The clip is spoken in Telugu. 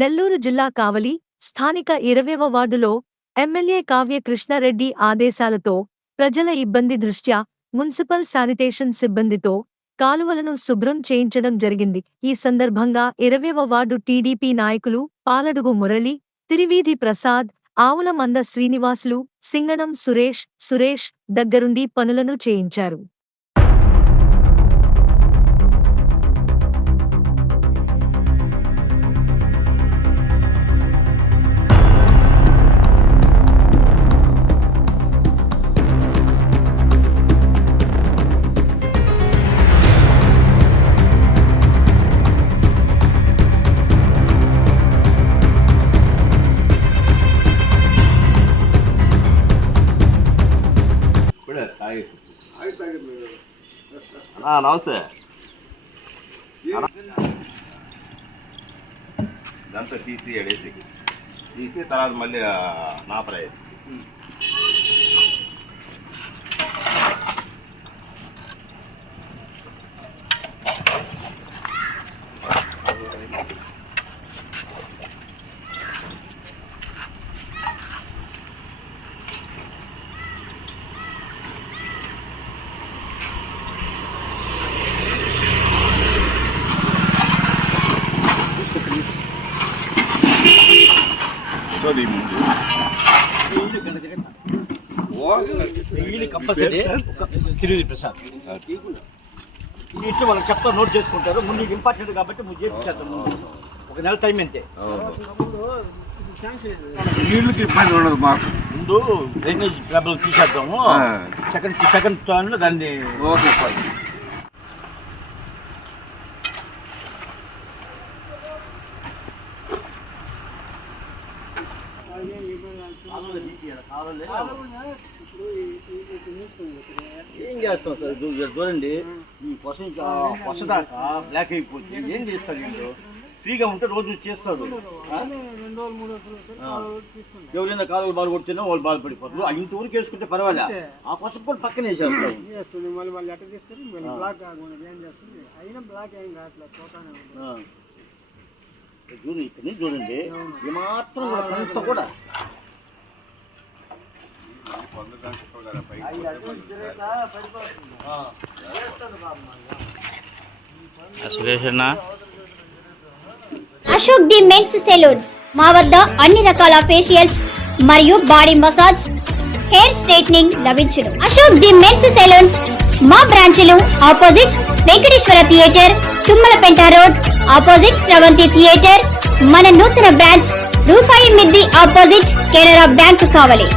నెల్లూరు జిల్లా కావలి స్థానిక ఇరవైవ వార్డులో ఎమ్మెల్యే కావ్య కృష్ణారెడ్డి ఆదేశాలతో ప్రజల ఇబ్బంది దృష్ట్యా మున్సిపల్ శానిటేషన్ సిబ్బందితో కాలువలను శుభ్రం చేయించడం జరిగింది. ఈ సందర్భంగా ఇరవైవ వార్డు టీడీపీ నాయకులు పాలడుగు మురళి తిరివీధి ప్రసాద్ ఆవుల మంద శ్రీనివాసులు సింగణం సురేష్ సురేష్ దగ్గరుండి పనులను చేయించారు. ఇప్పుడే తాగి అన్నా నమస్తే అన్నా. ఇదంతా తీసి ఎడేసి తీసి తర్వాత మళ్ళీ ఆ, నా ప్రైస్ కంపల్సరీ తిరిగి ప్రసాద్ ఇట్లా వాళ్ళకి చెప్తా నోట్ చేసుకుంటారు ముందు ఇంపార్టెంట్ కాబట్టి ముందు చేపించేస్తాం. ఒక నెల టైం అంతే నీళ్ళకి ఇబ్బంది ఉండదు మాకు ముందు డ్రైనేజ్ ప్రాబ్లం తీసేద్దాము. సెకండ్ సెకండ్ దాన్ని ఓకే సార్ ఏం చేస్తాం సార్ చూడండి ఈ పొస పొస దాకా బ్లాక్ అయిపోతుంది ఏం చేస్తారు వీళ్ళు ఫ్రీగా ఉంటే రోజు చేస్తారు. ఎవరైనా కాలువలు బాగా కొడితేనే వాళ్ళు బాధపడిపోతారు ఆ ఇంటి ఊరికి వేసుకుంటే పర్వాలే. ఆ పసుపు కూడా పక్కన వేసేస్తారు. ఉంది. ఆ. చూడండి ఇక్కడ నుంచి చూడండి. ఏమాత్రం కూడా కొంత కూడా అశోక్ ది మెన్స్ సెలూన్స్. మా వద్ద అన్ని రకాల ఫేషియల్స్ మరియు బాడీ మసాజ్ హెయిర్ స్ట్రైట్నింగ్ లభించును. Ashok the men's saloons. మా బ్రాంచ్లు opposite Venkateswara theatre Tummalapenta road opposite Sravanthi theatre. మన నూతన బ్రాంచ్ రూపాయి మిద్ది ఆపోజిట్ కెనరా బ్యాంక్ కావలి.